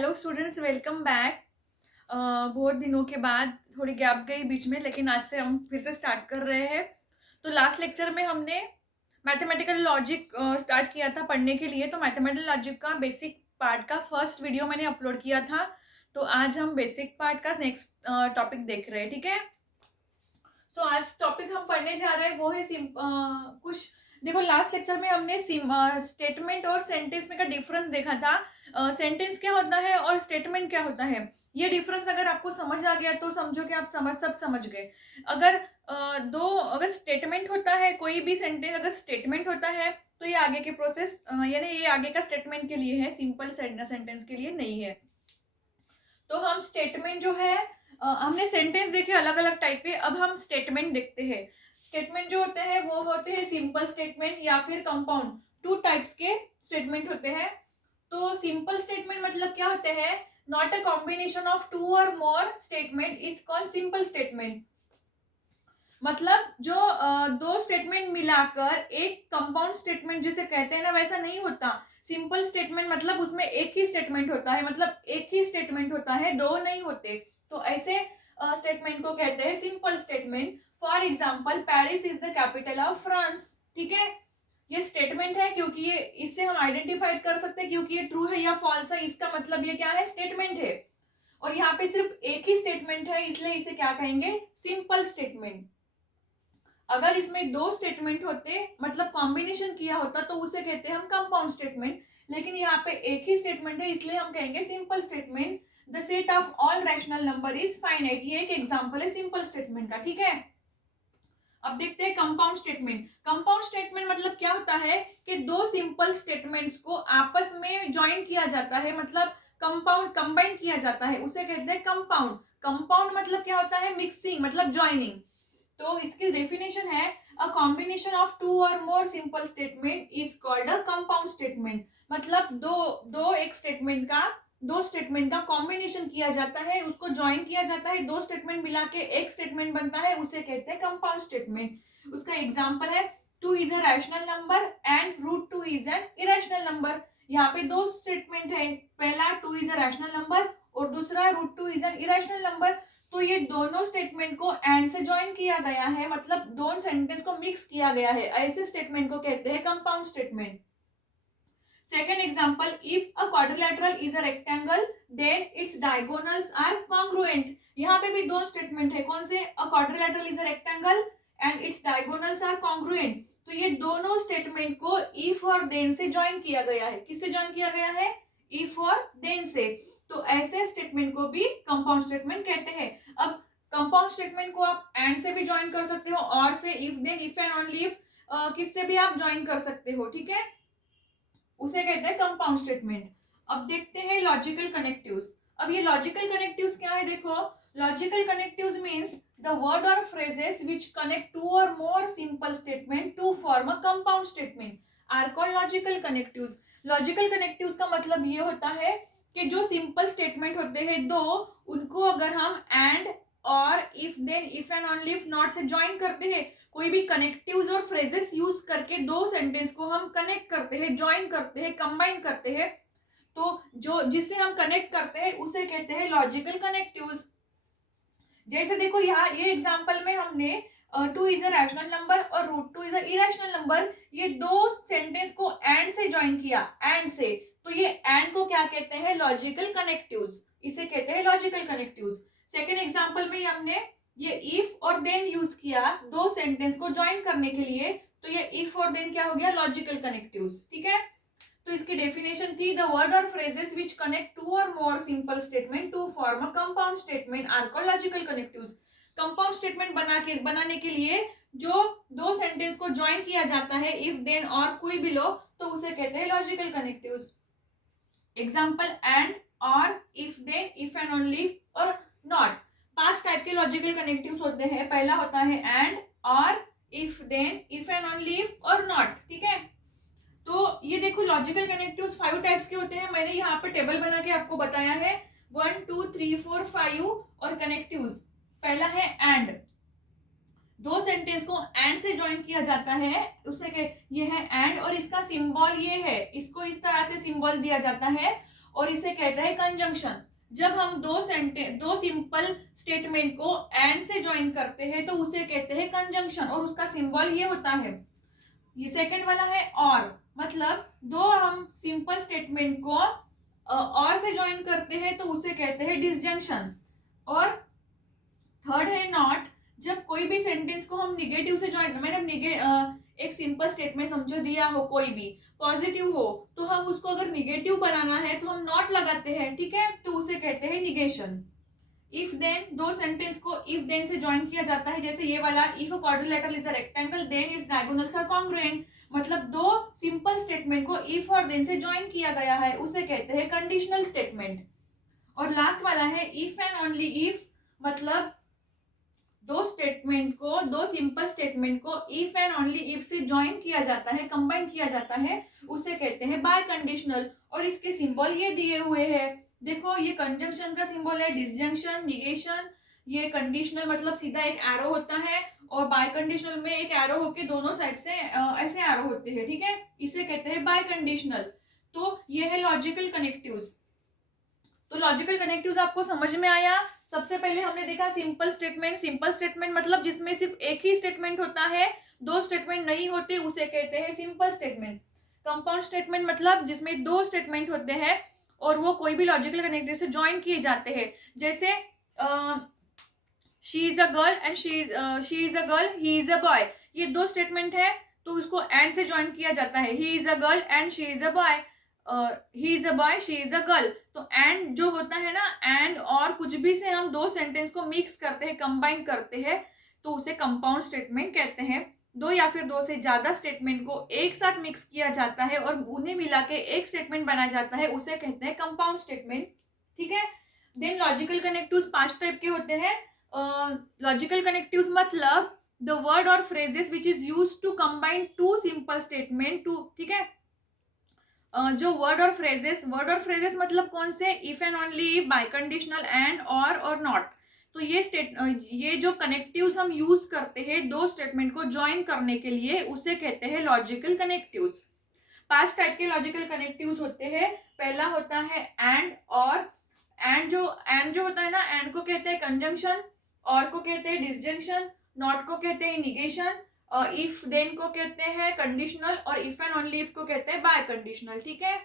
Hello students, welcome back. बहुत दिनों के बाद थोड़ी गैप गई बीच में, लेकिन आज से हम फिर से स्टार्ट कर रहे हैं। तो लास्ट लेक्चर में हमने मैथमेटिकल लॉजिक स्टार्ट किया था पढ़ने के लिए। तो मैथमेटिकल लॉजिक का बेसिक पार्ट का फर्स्ट वीडियो मैंने अपलोड किया था। तो आज हम बेसिक पार्ट का नेक्स्ट टॉपिक देख रहे हैं, ठीक है। सो आज टॉपिक हम पढ़ने जा रहे हैं वो है कुछ देखो, लास्ट लेक्चर में हमने स्टेटमेंट और सेंटेंस में का डिफरेंस देखा था। सेंटेंस क्या होता है और स्टेटमेंट क्या होता है, ये डिफरेंस अगर आपको समझ आ गया तो समझो कि आप सब समझ गए। अगर अगर स्टेटमेंट होता है, कोई भी सेंटेंस अगर स्टेटमेंट होता है तो ये आगे के प्रोसेस यानी ये आगे का स्टेटमेंट के लिए है, सिंपल सेंटेंस के लिए नहीं है। तो हम स्टेटमेंट जो है हमने सेंटेंस देखे अलग अलग टाइप के, अब हम स्टेटमेंट देखते हैं। स्टेटमेंट जो होते हैं वो होते हैं सिंपल स्टेटमेंट या फिर कंपाउंड, टू टाइप्स के स्टेटमेंट होते हैं। तो सिंपल स्टेटमेंट मतलब क्या होते हैं, not a combination of two और more statement is called simple statement. मतलब जो दो स्टेटमेंट मिलाकर एक कंपाउंड स्टेटमेंट जिसे कहते हैं ना, वैसा नहीं होता। सिंपल स्टेटमेंट मतलब उसमें एक ही स्टेटमेंट होता है, मतलब एक ही स्टेटमेंट होता है, दो नहीं होते। तो ऐसे स्टेटमेंट को कहते हैं simple statement. For example, Paris is the capital of France, ठीक है। ये स्टेटमेंट है क्योंकि ये इससे हम आइडेंटिफाइड कर सकते हैं क्योंकि ये ट्रू है या फॉल्स है, इसका मतलब ये क्या है, स्टेटमेंट है। और यहाँ पे सिर्फ एक ही स्टेटमेंट है, इसलिए इसे क्या कहेंगे, सिंपल स्टेटमेंट। अगर इसमें दो स्टेटमेंट होते, मतलब कॉम्बिनेशन किया होता, तो उसे कहते हैं हम कंपाउंड स्टेटमेंट। लेकिन यहाँ पे एक ही स्टेटमेंट है, इसलिए हम कहेंगे simple statement. The set of all rational number is finite, ये एक एग्जांपल है सिंपल स्टेटमेंट का, ठीक है। अब देखते हैं कंपाउंड स्टेटमेंट। कंपाउंड स्टेटमेंट मतलब क्या होता है कि दो सिंपल स्टेटमेंट्स को आपस में ज्वाइन किया जाता है, मतलब कंपाउंड कंबाइन किया जाता है, उसे कहते हैं कंपाउंड। कंपाउंड मतलब क्या होता है, मिक्सिंग मतलब ज्वाइनिंग। तो इसकी डेफिनेशन है, अ कॉम्बिनेशन ऑफ टू और more simple statement is called a compound statement. मतलब दो दो एक स्टेटमेंट का दो स्टेटमेंट का कॉम्बिनेशन किया जाता है, उसको ज्वाइन किया जाता है, दो स्टेटमेंट मिला के एक स्टेटमेंट बनता है, उसे कहते हैं कंपाउंड स्टेटमेंट। उसका एग्जांपल है, two is a rational number and root two is an irrational number. यहाँ पे दो स्टेटमेंट है, पहला two is a rational number और दूसरा root two is an irrational number. तो ये दोनों स्टेटमेंट को एंड से ज्वाइन किया गया है, मतलब दोनों सेंटेंस को मिक्स किया गया है, ऐसे स्टेटमेंट को कहते हैं compound statement. Second example, if a quadrilateral is a rectangle, then its diagonals are congruent. यहाँ पे भी दो स्टेटमेंट है, कौन से, a quadrilateral is a rectangle and its diagonals are congruent। तो ये दोनों स्टेटमेंट को if और then से ज्वाइन किया गया है। किससे ज्वाइन किया गया है, if और then से। तो ऐसे स्टेटमेंट को भी कंपाउंड स्टेटमेंट कहते हैं। अब कंपाउंड स्टेटमेंट को आप एंड से भी ज्वाइन कर सकते हो, और से, if then, if and only if, किससे भी आप ज्वाइन कर सकते हो, ठीक है, उसे कहते हैं कंपाउंड स्टेटमेंट। अब देखते हैं लॉजिकल कनेक्टिव्स। अब ये लॉजिकल कनेक्टिव्स क्या है, देखो, logical connectives means the word और फ्रेजेस व्हिच कनेक्ट टू और more simple statement to form a compound statement are called logical connectives. Logical connectives का मतलब ये होता है कि जो सिंपल स्टेटमेंट होते हैं दो, उनको अगर हम एंड और if then, if and only if, not से ज्वाइन करते हैं, कोई भी कनेक्टिव्स और फ्रेजेस यूज करके दो सेंटेंस को हम कनेक्ट करते हैं, ज्वाइन करते हैं, कंबाइन करते हैं, तो जो जिससे हम कनेक्ट करते हैं उसे कहते हैं लॉजिकल कनेक्टिव्स। जैसे देखो यहाँ ये एग्जांपल में हमने two is a rational number और root two is a irrational number, ये दो सेंटेंस को एंड से ज्वाइन किया, एंड से, तो ये एंड को क्या कहते हैं, लॉजिकल कनेक्टिव्स, इसे कहते हैं लॉजिकल कनेक्टिव्स। सेकेंड एग्जांपल में हमने ये इफ और देन यूज किया दो सेंटेंस को ज्वाइन करने के लिए, तो ये इफ और देन क्या हो गया, लॉजिकल कनेक्टिव्स, ठीक है। तो इसकी डेफिनेशन थी, द वर्ड और फ्रेजेस व्हिच कनेक्ट टू और more simple statement to form a compound statement are called logical connectives. Compound statement बनाने के लिए जो दो सेंटेंस को ज्वाइन किया जाता है, इफ देन और कोई भी लो, तो उसे कहते हैं लॉजिकल कनेक्टिव्स। एग्जाम्पल, एंड, और, if then, if and only or not. पांच टाइप के लॉजिकल कनेक्टिव्स होते हैं। पहला होता है एंड, और, if then, if and only if or not, ठीक है। तो ये देखो लॉजिकल कनेक्टिव्स 5 टाइप्स के होते हैं, मैंने यहाँ पे टेबल बना के आपको बताया है, 1 2 3 4 5 और कनेक्टिव्स। पहला है एंड, दो सेंटेंस को एंड से ज्वाइन किया जाता है, उसे ये है एंड, और इसका सिंबल ये है, इसको इस तरह से सिंबल दिया जाता है, और इसे कहते हैं कंजंक्शन। जब हम दो सिंपल स्टेटमेंट को एंड से ज्वाइन करते हैं तो उसे कहते हैं कंजंक्शन, और उसका सिंबल ये होता है। ये सेकंड वाला है और, मतलब दो हम सिंपल स्टेटमेंट को और से ज्वाइन करते हैं तो उसे कहते हैं डिसजंक्शन। और थर्ड है नॉट, जब कोई भी सेंटेंस को हम निगेटिव से ज्वाइन, मैंने एक सिंपल स्टेटमेंट समझो दिया हो, कोई भी पॉजिटिव हो तो हम उसको अगर निगेटिव बनाना है तो हम नॉट लगाते हैं, ठीक है, तो उसे कहते हैं निगेशन। इफ देन, दो सेंटेंस को इफ देन से ज्वाइन किया जाता है, जैसे ये वाला, if a quadrilateral is a rectangle then its diagonals are congruent, मतलब दो सिंपल स्टेटमेंट को इफ और देन से ज्वाइन किया गया है, उसे कहते हैं कंडीशनल स्टेटमेंट। और लास्ट वाला है इफ एंड ओनली इफ, मतलब दो सिंपल स्टेटमेंट को इफ एंड ओनली इफ से ज्वाइन किया जाता है, कंबाइन किया जाता है, उसे कहते हैं बाय कंडीशनल। और इसके सिंबल ये दिए हुए हैं, देखो ये कंजंक्शन का सिंबल है, डिसजंक्शन, निगेशन, ये कंडीशनल मतलब सीधा एक एरो होता है, और बाय कंडीशनल में एक एरो होके दोनों साइड से ऐसे एरो होते हैं, ठीक है, इसे कहते हैं बाय कंडीशनल। तो ये है लॉजिकल कनेक्टिव्स। तो लॉजिकल कनेक्टिव्स आपको समझ में आया। सबसे पहले हमने देखा सिंपल स्टेटमेंट। सिंपल स्टेटमेंट मतलब जिसमें सिर्फ एक ही स्टेटमेंट होता है, दो स्टेटमेंट नहीं होते, उसे कहते हैं सिंपल स्टेटमेंट। कंपाउंड स्टेटमेंट मतलब जिसमें दो स्टेटमेंट होते हैं और वो कोई भी लॉजिकल कनेक्टिव से ज्वाइन किए जाते हैं, जैसे she is a girl and she is a girl, he is a boy, ये दो स्टेटमेंट है तो उसको एंड से ज्वाइन किया जाता है। He is a girl and she is a boy, he is a boy, she is a girl. तो एंड जो होता है ना, एंड और कुछ भी से हम दो सेंटेंस को मिक्स करते हैं, कंबाइन करते हैं, तो उसे कंपाउंड स्टेटमेंट कहते हैं। दो या फिर दो से ज्यादा स्टेटमेंट को एक साथ मिक्स किया जाता है और उन्हें मिला के एक स्टेटमेंट बनाया जाता है, उसे कहते हैं कंपाउंड स्टेटमेंट, ठीक है। देन लॉजिकल कनेक्टिव्स 5 टाइप के होते हैं। लॉजिकल कनेक्टिव्स मतलब द वर्ड और phrases which is used to combine two simple statement, two, ठीक है। जो वर्ड और फ्रेजेस मतलब कौन से, if and only, biconditional, and, or not. तो ये जो कनेक्टिव्स हम यूज करते हैं दो स्टेटमेंट को ज्वाइन करने के लिए, उसे कहते हैं लॉजिकल कनेक्टिव्स। 5 टाइप के लॉजिकल कनेक्टिव्स होते हैं। पहला होता है एंड और। एंड जो होता है ना, एंड को कहते हैं कंजंक्शन, और को कहते हैं डिसजंक्शन, नॉट को कहते हैं निगेशन, इफ देन को कहते हैं कंडीशनल, और इफ एंड ओनली इफ को कहते हैं बाय कंडीशनल, ठीक है।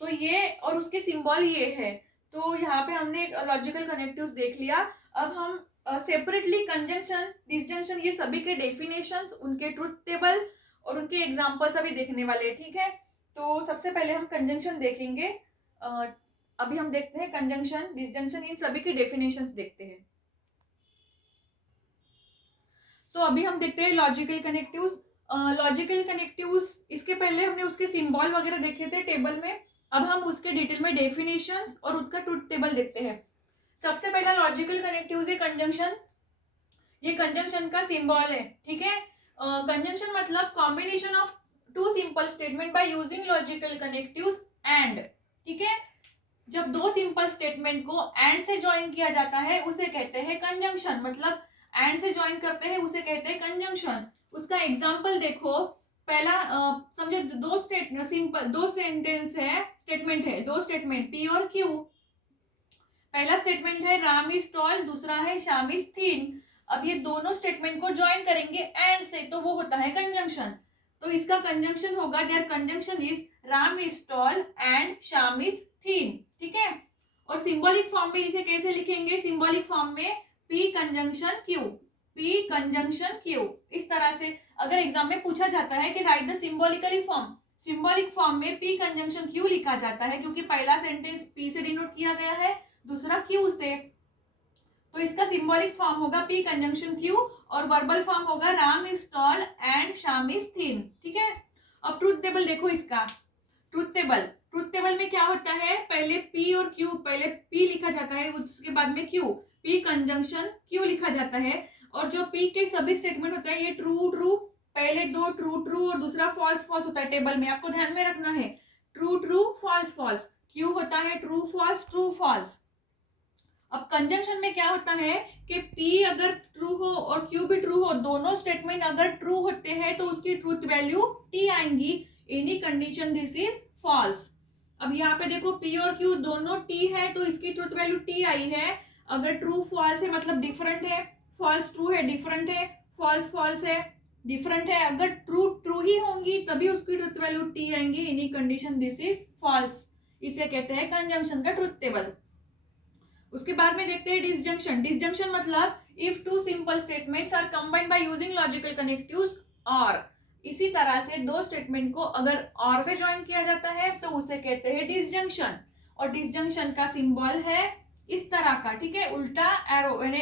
तो ये और उसके सिंबल ये है। तो यहाँ पे हमने लॉजिकल कनेक्टिव्स देख लिया। अब हम सेपरेटली कंजंक्शन, डिसजंक्शन, ये सभी के डेफिनेशंस, उनके ट्रुथ टेबल और उनके एग्जांपल्स अभी देखने वाले हैं, ठीक है। तो सबसे पहले हम कंजंक्शन देखेंगे। अभी हम देखते हैं कंजंक्शन, डिसजंक्शन, इन सभी के डेफिनेशंस देखते हैं। तो अभी हम देखते हैं लॉजिकल कनेक्टिव्स। लॉजिकल कनेक्टिव्स, इसके पहले हमने उसके सिंबल वगैरह देखे थे टेबल में, अब हम उसके डिटेल में डेफिनेशंस और उसका ट्रुथ टेबल देखते हैं। सबसे पहला लॉजिकल कनेक्टिव्स है कंजंक्शन। ये कंजंक्शन का सिंबल है, ठीक है। कंजंक्शन मतलब combination of two simple statement by using logical connectives and, ठीक है। जब दो सिंपल स्टेटमेंट को एंड से ज्वाइन किया जाता है उसे कहते हैं कंजंक्शन, मतलब एंड से ज्वाइन करते हैं उसे कहते हैं कंजंक्शन। उसका एग्जांपल देखो। पहला समझे, दो सेंटेंस है, स्टेटमेंट है, दो स्टेटमेंट पी और क्यू। पहला स्टेटमेंट है राम इज टॉल, दूसरा है श्याम इज थीन। अब ये दोनों स्टेटमेंट को ज्वाइन करेंगे एंड से, तो वो होता है कंजंक्शन। तो इसका कंजंक्शन होगा, there conjunction is Ram is tall and Shyam is thin, ठीक है। और सिंबॉलिक फॉर्म में इसे कैसे लिखेंगे, सिंबॉलिक फॉर्म में P conjunction Q, P conjunction Q, इस तरह से। अगर एग्जाम में पूछा जाता है कि right the symbolically form, symbolic form में P कंजंक्शन Q लिखा जाता है, क्योंकि पहला सेंटेंस P से डिनोट किया गया है, दूसरा Q से। तो इसका सिंबॉलिक फॉर्म होगा P कंजंक्शन Q, और वर्बल फॉर्म होगा Ram is tall and Shyam is thin, ठीक है। अब ट्रुथ टेबल देखो इसका। ट्रुथ टेबल में क्या होता है, पहले P और Q, पहले P लिखा जाता है, उसके बाद में Q, P कंजंक्शन Q लिखा जाता है। और जो P के सभी स्टेटमेंट होता है, ये ट्रू, पहले दो ट्रू और दूसरा फॉल्स होता है। टेबल में आपको ध्यान में रखना है, ट्रू फॉल्स, Q होता है ट्रू फॉल्स। अब कंजंक्शन में क्या होता है कि P अगर ट्रू हो और Q भी ट्रू हो, दोनों स्टेटमेंट अगर ट्रू होते हैं तो उसकी ट्रूथ वैल्यू T आएंगी। Any condition this is false. अब यहाँ पे देखो P और Q दोनों T है तो इसकी ट्रुथ वैल्यू T आई है। अगर ट्रू फॉल्स है मतलब डिफरेंट है, फॉल्स ट्रू है डिफरेंट है, फॉल्स फॉल्स है डिफरेंट है। अगर ट्रू ट्रू ही होंगी तभी उसकी ट्रुथ वैल्यू T आएंगी। Any condition this is false. इसे कहते हैं कंजंक्शन का ट्रुथ टेबल। उसके बाद में देखते हैं डिसजंक्शन। डिसजंक्शन मतलब if two simple statements are combined by using logical connectives or. इसी तरह से दो स्टेटमेंट को अगर और से ज्वाइन किया जाता है तो उसे कहते हैं डिसजंक्शन। और डिसजंक्शन का सिंबल है इस तरह का, ठीक है, उल्टा एरो। यानी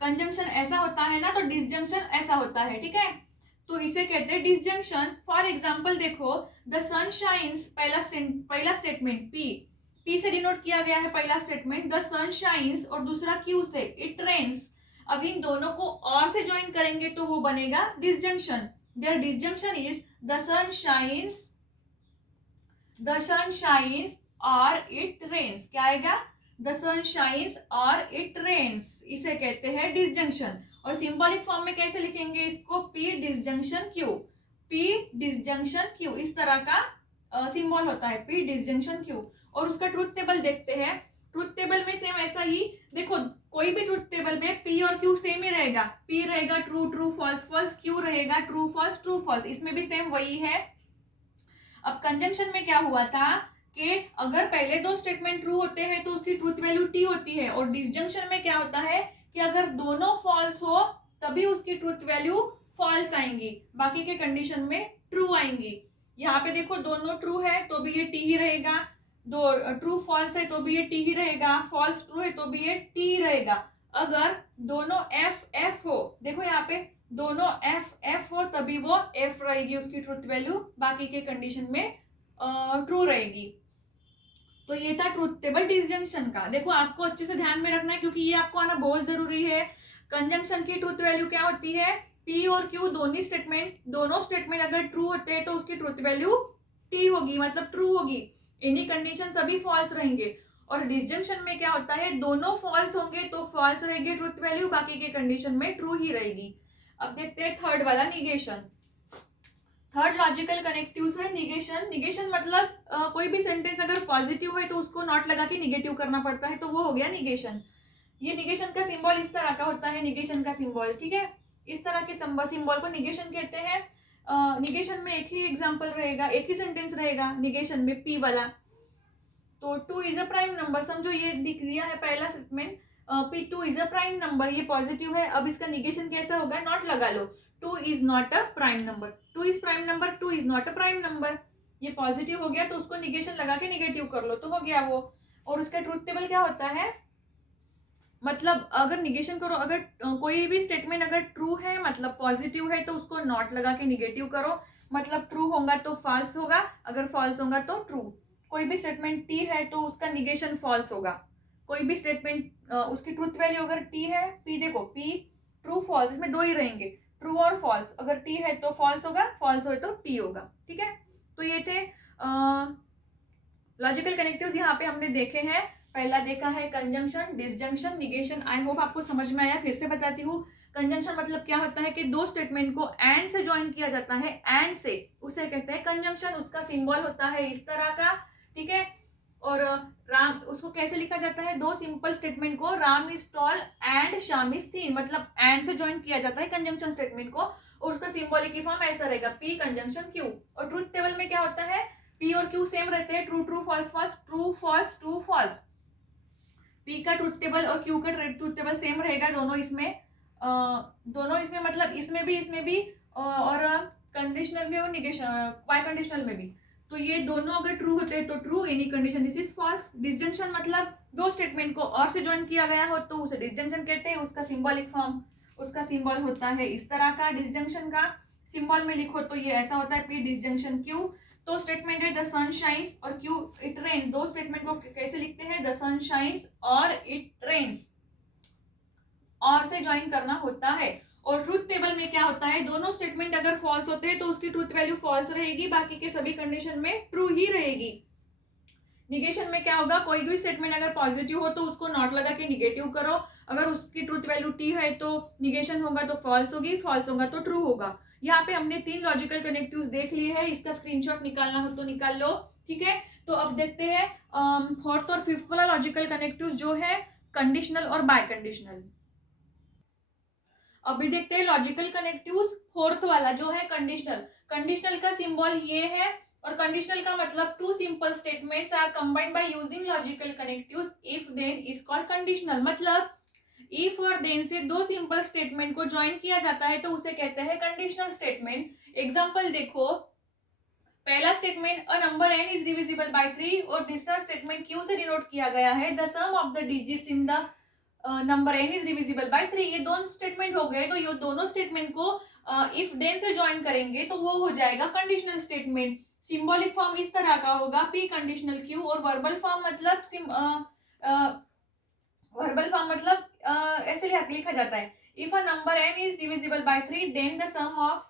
कंजंक्शन ऐसा होता है ना तो डिसजंक्शन ऐसा होता है, ठीक है। तो इसे कहते हैं डिसजंक्शन। फॉर एग्जांपल देखो, द सन शाइन्स, पहला स्टेटमेंट पी से डिनोट किया गया है पहला स्टेटमेंट, द सन शाइन्स, और दूसरा क्यू से, इट रेन्स। अब इन दोनों को और से ज्वाइन करेंगे तो वो बनेगा disjunction. There disjunction is the sun shines or it rains. क्या आएगा? The sun shines or it rains. इसे कहते हैं डिसजंक्शन। और सिंबॉलिक फॉर्म में कैसे लिखेंगे इसको? P disjunction Q, P disjunction Q, इस तरह का सिंबल होता है P डिसजंक्शन Q। और उसका ट्रुथ टेबल देखते हैं। ट्रुथ टेबल में सेम ऐसा ही, देखो कोई भी ट्रुथ टेबल में P और Q सेम ही रहेगा। P रहेगा true true false false, Q रहेगा ट्रू फॉल्स ट्रू फॉल्स। इसमें भी सेम वही है। अब कंजंक्शन में क्या हुआ था कि अगर पहले दो स्टेटमेंट ट्रू होते हैं तो उसकी ट्रुथ वैल्यू T होती है। और डिसजंक्शन में क्या होता है कि अगर दोनों फॉल्स हो तभी उसकी ट्रुथ वैल्यू फॉल्स आएंगी, बाकी के कंडीशन में ट्रू आएंगी। यहाँ पे देखो दोनों ट्रू है तो भी ये T ही रहेगा, दो ट्रू फॉल्स है तो भी ये T ही रहेगा, फॉल्स ट्रू है तो भी ये T ही रहेगा। अगर दोनों F हो, देखो यहाँ पे दोनों F हो तभी वो F रहेगी उसकी ट्रुथ वैल्यू, बाकी के कंडीशन में ट्रू रहेगी। तो ये था ट्रुथ टेबल डिसजंक्शन का। देखो आपको अच्छे से ध्यान में रखना है क्योंकि ये आपको आना बहुत जरूरी है। कंजंक्शन की ट्रुथ वैल्यू क्या होती है? P और Q दोनों स्टेटमेंट अगर ट्रू होते हैं तो उसकी ट्रुथ वैल्यू T होगी, मतलब ट्रू होगी। एनी कंडीशन सभी फॉल्स रहेंगे। और डिसजंक्शन में क्या होता है? दोनों फॉल्स होंगे तो फॉल्स रहेगी ट्रुथ वैल्यू, बाकी के कंडीशन में ट्रू ही रहेगी। अब देखते हैं थर्ड वाला, निगेशन। थर्ड लॉजिकल कनेक्टिव्स है निगेशन। निगेशन मतलब कोई भी सेंटेंस अगर पॉजिटिव है तो उसको नॉट लगा के निगेटिव करना पड़ता है, तो वो हो गया निगेशन। ये निगेशन का सिंबल इस तरह का होता है, निगेशन का सिंबल, ठीक है। इस तरह के सिंबल को निगेशन कहते हैं। निगेशन में एक ही एग्जांपल रहेगा, एक ही सेंटेंस रहेगा निगेशन में, P वाला। तो 2 इज अ प्राइम नंबर, समझो ये दिख दिया है पहला statement, P2 is a prime number, ये पॉजिटिव है। अब इसका निगेशन कैसा होगा? नॉट लगा लो, 2 is not a prime number, 2 is prime number, 2 is not a prime number. ये पॉजिटिव हो गया तो उसको निगेशन लगा के निगेटिव कर लो तो हो गया वो। और उसका ट्रुथ टेबल क्या होता है? मतलब अगर निगेशन करो, अगर कोई भी स्टेटमेंट अगर ट्रू है मतलब पॉजिटिव है तो उसको नॉट लगा के निगेटिव करो, मतलब ट्रू होगा तो फॉल्स होगा, अगर फॉल्स होगा तो ट्रू। कोई भी स्टेटमेंट T है तो उसका निगेशन फॉल्स होगा। कोई भी स्टेटमेंट उसकी ट्रुथ वैल्यू अगर T है, P देखो P ट्रू फॉल्स, इसमें दो ही रहेंगे, ट्रू और फॉल्स। अगर T है तो फॉल्स होगा, फॉल्स हो तो T होगा, ठीक है। तो ये थे लॉजिकल कनेक्टिव्स यहाँ पे हमने देखे हैं। पहला देखा है conjunction, disjunction, negation. I hope आपको समझ में आया। फिर से बताती हूँ, कंजंक्शन मतलब क्या होता है कि दो स्टेटमेंट को एंड से ज्वाइन किया जाता है, एंड से, उसे कहते हैं कंजंक्शन। उसका सिंबल होता है इस तरह का, ठीक है। और राम, उसको कैसे लिखा जाता है? दो सिंपल स्टेटमेंट को, Ram is tall and Shyam is thin, मतलब एंड से ज्वाइन किया जाता है कंजंक्शन स्टेटमेंट को, और उसका सिंबॉलिक की फॉर्म ऐसा रहेगा, P कंजंक्शन Q। और ट्रुथ टेबल में क्या होता है? P और Q सेम रहते हैं, true true false false, true false true false. P का ट्रुथ टेबल और Q का ट्रुथ टेबल सेम रहेगा, दोनों इसमें मतलब इसमें भी और कंडीशनल में और निगेशन बाय कंडीशनल में भी। तो ये दोनों अगर ट्रू होते हैं तो true, any condition this is false. Disjunction मतलब दो स्टेटमेंट को और से ज्वाइन किया गया हो तो उसे डिसजंक्शन कहते हैं। उसका सिंबॉलिक फॉर्म, उसका सिंबल होता है इस तरह का। डिसजंक्शन का सिंबल में लिखो तो ये ऐसा होता है, P डिसजंक्शन Q। तो स्टेटमेंट है द सन शाइन्स और Q इट रेन। दो स्टेटमेंट को कैसे लिखते हैं? The sun shines or it rains, और से ज्वाइन करना होता है। और ट्रुथ टेबल में क्या होता है? दोनों स्टेटमेंट अगर फॉल्स होते हैं तो उसकी ट्रुथ वैल्यू फॉल्स रहेगी, बाकी के सभी कंडीशन में ट्रू ही रहेगी। निगेशन में क्या होगा? कोई भी स्टेटमेंट अगर पॉजिटिव हो तो उसको नॉट लगा के निगेटिव करो, अगर उसकी ट्रुथ वैल्यू T है तो निगेशन होगा तो फॉल्स होगी, फॉल्स होगा तो ट्रू होगा। यहाँ पे हमने 3 लॉजिकल कनेक्टिव्स देख लिए हैं। इसका स्क्रीनशॉट निकालना हो तो निकाल लो, ठीक है, तो अब देखते हैं फोर्थ और फिफ्थ वाला लॉजिकल कनेक्टिव जो है कंडीशनल और बाय कंडीशनल। अभी देखते हैं लॉजिकल कनेक्टिव्स फोर्थ वाला जो है कंडीशनल। कंडीशनल का सिंबल ये है और कंडीशनल का मतलब two simple statements are combined by using logical connectives if then is called conditional. मतलब इफ और देन से दो सिंपल स्टेटमेंट को ज्वाइन किया जाता है तो उसे कहते हैं कंडीशनल स्टेटमेंट। एग्जांपल देखो, पहला statement a number n is divisible by 3 और दूसरा स्टेटमेंट q से डिनोट किया गया है the sum of the digits in the number n is divisible by 3। ये दोनों स्टेटमेंट हो गए, तो ये दोनों स्टेटमेंट को इफ देन से ज्वाइन करेंगे तो वो हो जाएगा कंडीशनल स्टेटमेंट। सिंबॉलिक फॉर्म इस तरह का होगा p कंडीशनल q, और वर्बल फॉर्म मतलब वर्बल फॉर्म मतलब ऐसे लिखा जाता है, if a number n is divisible by 3 then the sum of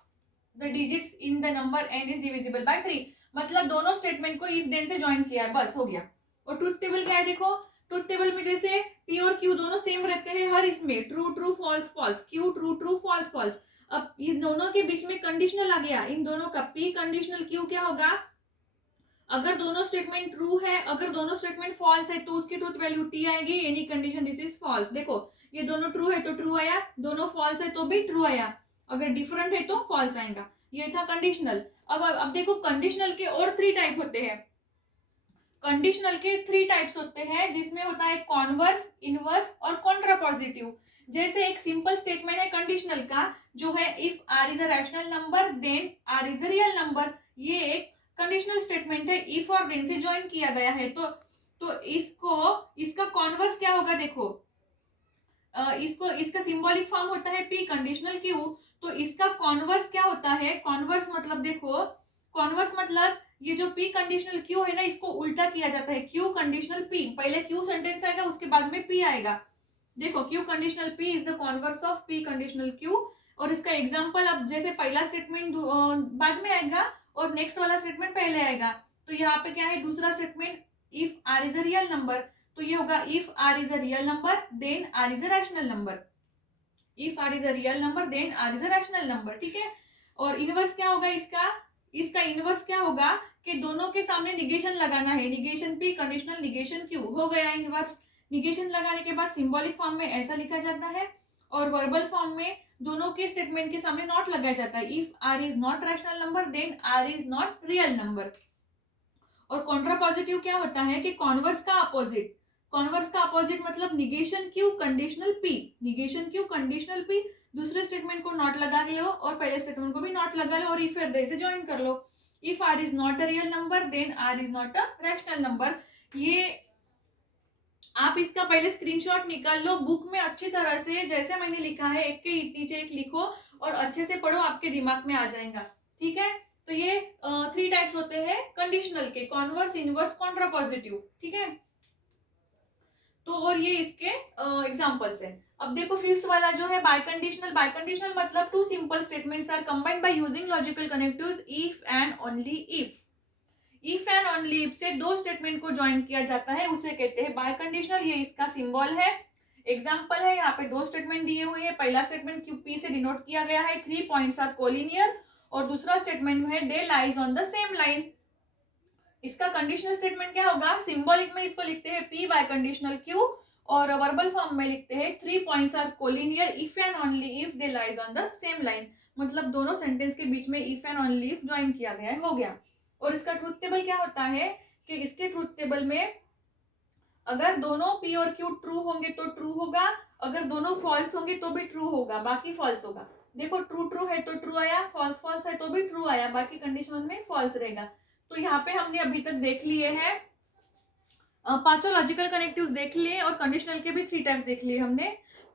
the digits in the number n is divisible by 3। मतलब दोनों स्टेटमेंट को इफ देन से ज्वाइन किया है, बस हो गया। और ट्रुथ टेबल क्या है, देखो ट्रुथ टेबल में जैसे p और q दोनों सेम रहते हैं हर इसमें, true true false false, q true true false false. अब इन दोनों के बीच में कंडीशनल आ गया, इन दोनों का p कंडीशनल q क्या होगा, अगर दोनों स्टेटमेंट ट्रू है, अगर दोनों स्टेटमेंट फॉल्स है तो उसकी ट्रूथ वैल्यू t आएगी, any condition this is false. देखो ये दोनों ट्रू है तो ट्रू आया, दोनों फॉल्स है तो भी ट्रू आया, अगर डिफरेंट है तो फॉल्स आएगा। ये था कंडीशनल। अब देखो कंडीशनल के और थ्री टाइप होते हैं। कंडीशनल के थ्री टाइप्स होते हैं जिसमें होता है कॉन्वर्स, इनवर्स और कॉन्ट्रापॉजिटिव। जैसे एक सिंपल स्टेटमेंट है कंडीशनल का जो है if R is a rational number then R is a real number. ये एक कंडीशनल स्टेटमेंट है, इफ और देन से ज्वाइन किया गया है। तो इसका कॉन्वर्स क्या होगा, देखो इसका सिंबॉलिक फॉर्म होता है पी कंडीशनल क्यू। तो इसका कॉन्वर्स क्या होता है, कॉन्वर्स मतलब देखो, कॉन्वर्स मतलब ये जो पी कंडीशनल क्यू है ना, इसको उल्टा किया जाता है, क्यू कंडीशनल पी, पहले क्यू सेंटेंस आएगा उसके बाद में पी आएगा। देखो Q conditional P is the converse of P conditional Q. और इसका एग्जांपल, अब जैसे पहला स्टेटमेंट बाद में आएगा और नेक्स्ट वाला स्टेटमेंट पहले आएगा, तो यहाँ पे क्या है दूसरा statement, if R is a real number, तो ये होगा if R is a real number then R is a rational number, if R is a real number then R is a rational number, ठीक है। और inverse क्या होगा इसका inverse क्या होगा कि दोनों के सामने निगेशन लगाना है, negation P conditional negation Q, हो गया इनवर्स। निगेशन लगाने के बाद सिंबॉलिक फॉर्म में ऐसा लिखा जाता है, और वर्बल फॉर्म में दोनों के स्टेटमेंट के सामने नॉट लगाया जाता है, if R is not rational number then R is not real number. और कॉन्ट्रापॉजिटिव क्या होता है कि कॉन्वर्स का अपोजिट, कॉन्वर्स का अपोजिट मतलब negation Q conditional P, negation Q conditional P, दूसरे स्टेटमेंट को नॉट लगा लो और पहले स्टेटमेंट को भी नॉट लगा लो और इफ और दे से ज्वाइन कर लो। If R is not a real number then R is not a rational number. ये आप इसका पहले स्क्रीनशॉट निकाल लो, बुक में अच्छी तरह से जैसे मैंने लिखा है एक के नीचे एक लिखो और अच्छे से पढ़ो, आपके दिमाग में आ जाएगा, ठीक है। तो ये थ्री टाइप्स होते हैं कंडीशनल के, कॉन्वर्स, इनवर्स, कॉन्ट्रापॉजिटिव, ठीक है। तो और ये इसके एग्जांपल्स है। अब देखो फिफ्थ वाला जो है बाय कंडीशनल। बाय कंडीशनल मतलब two simple statements are combined by using logical connectives if and only if. If and only if से दो स्टेटमेंट को ज्वाइन किया जाता है उसे कहते हैं बाय कंडीशनल। ये इसका सिंबल है, एग्जांपल है, यहाँ पे दो स्टेटमेंट दिए हुए हैं, पहला स्टेटमेंट क्यूपी से डिनोट किया गया है, 3 पॉइंट्स आर कोलिनियर, और दूसरा स्टेटमेंट है they lies on the same line. इसका कंडीशनल स्टेटमेंट क्या होगा, सिंबॉलिक में इसको लिखते हैं p बाय कंडीशनल q, और वर्बल फॉर्म में लिखते हैं 3 points are collinear if and only if they lies on the same line. मतलब दोनों सेंटेंस के बीच में if and only if join किया गया है, हो गया। और इसका ट्रुथ टेबल क्या होता है कि इसके ट्रुथ टेबल में अगर दोनों p और q ट्रू होंगे तो ट्रू होगा, अगर दोनों फॉल्स होंगे तो भी ट्रू होगा, बाकी फॉल्स होगा। देखो ट्रू ट्रू है तो ट्रू आया, फॉल्स फॉल्स है तो भी ट्रू आया, बाकी कंडीशन में फॉल्स रहेगा। तो यहाँ पे हमने अभी तक देख लिए हैं पांचों लॉजिकल कनेक्टिव्स देख लिए और कंडीशनल के भी 3 टाइप्स देख लिए हमने।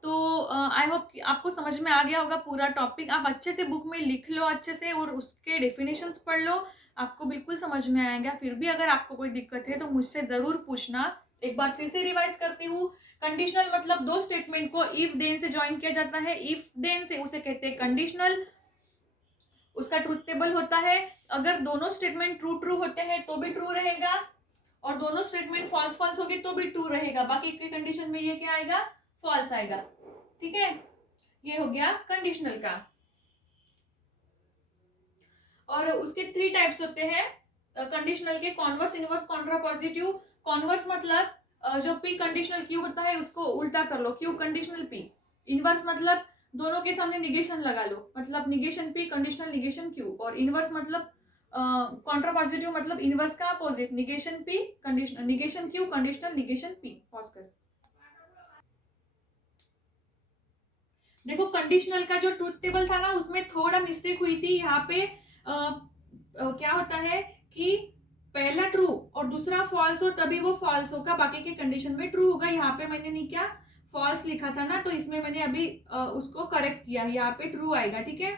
तो आई होप आपको समझ में आ गया होगा पूरा टॉपिक। आप अच्छे से बुक में लिख लो अच्छे से और उसके डेफिनेशंस पढ़ लो, आपको बिल्कुल समझ में आएगा। फिर भी अगर आपको कोई दिक्कत है तो मुझसे जरूर पूछना। एक बार फिर से रिवाइज करती हूँ। कंडीशनल मतलब दो स्टेटमेंट को इफ देन से ज्वाइन किया जाता है, इफ देन से उसे कहते हैं कंडीशनल। उसका ट्रूथ टेबल होता है, अगर दोनों स्टेटमेंट ट्रू ट्रू होते हैं तो भी ट्रू रहेगा, और दोनों स्टेटमेंट फॉल्स फॉल्स होगी तो भी ट्रू रहेगा, बाकी की कंडीशन में ये क्या आएगा, फॉल्स आएगा, ठीक है। ये हो गया कंडीशनल का। और उसके 3 टाइप्स होते हैं, कंडीशनल के कॉन्वर्स, इनवर्स, कॉन्ट्रापॉजिटिव। कॉन्वर्स मतलब जो पी कंडीशनल क्यू होता है उसको उल्टा कर लो, क्यू कंडीशनल पी। इनवर्स मतलब दोनों के सामने निगेशन लगा लो, मतलब negation P conditional negation Q. और इनवर्स मतलब कॉन्ट्रापॉजिटिव मतलब इनवर्स का opposite, negation P conditional, negation Q conditional negation P. Pause कर। देखो कंडीशनल का जो ट्रूथ टेबल था ना उसमें थोड़ा मिस्टेक हुई थी। यहाँ पे क्या होता है कि पहला ट्रू और दूसरा फॉल्स हो तभी वो फॉल्स होगा, बाकी के कंडीशन में ट्रू होगा। यहाँ पे मैंने नहीं क्या फॉल्स लिखा था ना, तो इसमें मैंने अभी उसको करेक्ट किया, यहाँ पे ट्रू आएगा। ठीक है,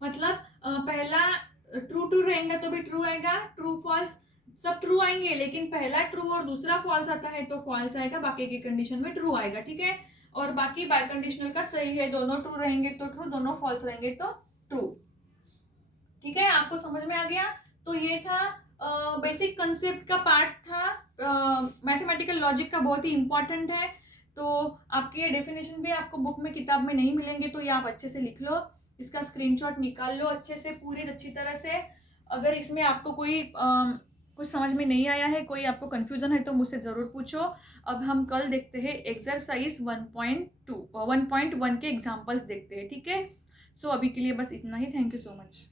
मतलब पहला ट्रू रहेगा तो भी ट्रू आएगा, ट्रू फॉल्स सब ट्रू आएंगे, लेकिन पहला ट्रू और दूसरा फॉल्स आता है तो फॉल्स आएगा, बाकी के कंडीशन में ट्रू आएगा। ठीक है, और बाकी बाय कंडीशनल का सही है, दोनों ट्रू रहेंगे तो ट्रू, दोनों फॉल्स रहेंगे तो ट्रू। ठीक है, आपको समझ में आ गया? तो ये था बेसिक कंसेप्ट का पार्ट था, मैथमेटिकल लॉजिक का, बहुत ही इंपॉर्टेंट है। तो आपके ये डेफिनेशन भी आपको बुक में किताब में नहीं मिलेंगे, तो ये आप अच्छे से लिख लो, इसका स्क्रीनशॉट निकाल लो अच्छे से, पूरी अच्छी तरह से। अगर इसमें आपको कोई कुछ समझ में नहीं आया है, कोई आपको कंफ्यूजन है तो मुझसे ज़रूर पूछो। अब हम कल देखते हैं एक्सरसाइज 1.1 के एग्जाम्पल्स देखते हैं। ठीक है, सो अभी के लिए बस इतना ही। Thank you so much.